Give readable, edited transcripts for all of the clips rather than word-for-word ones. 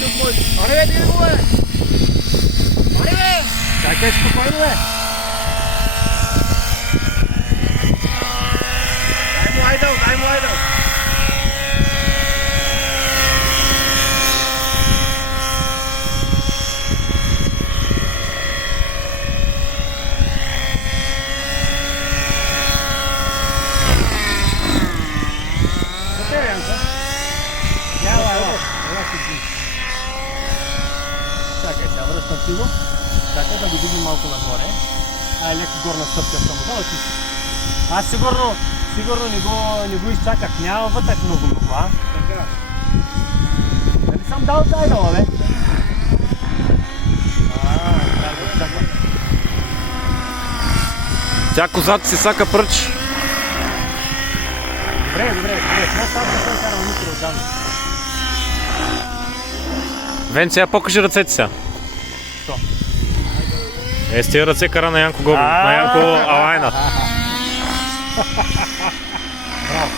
повече от моите. Аре, бе, диви го, бе! Аре, бе! Чакай, спокойно, бе! Дай му айдъл! Чакай, сега връщам ти го. Чакай да го дигнем малко нагоре. Леко горна стъпка само. Да, чисто. Аз сигурно не го изчаках. Няма вътък много, а? Така. Дали съм дал айдъла, бе? Трябва да чакам. Тя козата си сака пръч. Добре. Просто аз не съм карал никъде отдавна. Вен, сега покажи ръцете сега. Що? С тия ръце кара на Янко Гогов, на Янко Алайна. Браво.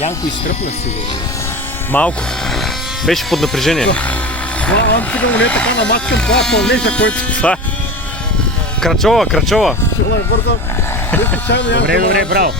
Янко изтръпна сигурно. Малко. Беше под напрежение. Он тук му не е така намаскан това пълнежа, който... Това е. Крачова. Чела е бързо. Добре, браво.